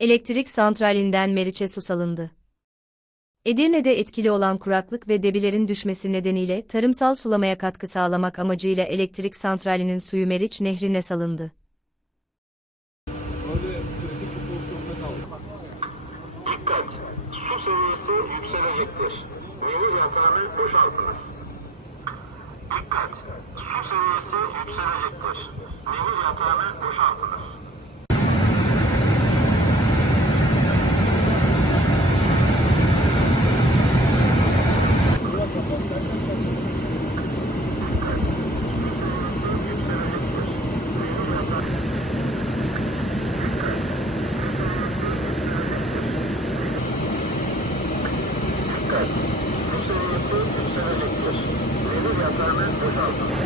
Elektrik santralinden Meriç'e su salındı. Edirne'de etkili olan kuraklık ve debilerin düşmesi nedeniyle tarımsal sulamaya katkı sağlamak amacıyla elektrik santralinin suyu Meriç Nehri'ne salındı. Dikkat! Su seviyesi yükselecektir. Nehir yatağını boşaltınız. Dikkat! Su seviyesi yükselecektir. Nehir yatağını boşaltınız. Su seviyesi yükselecektir. Nehir yatağını boşaltınız.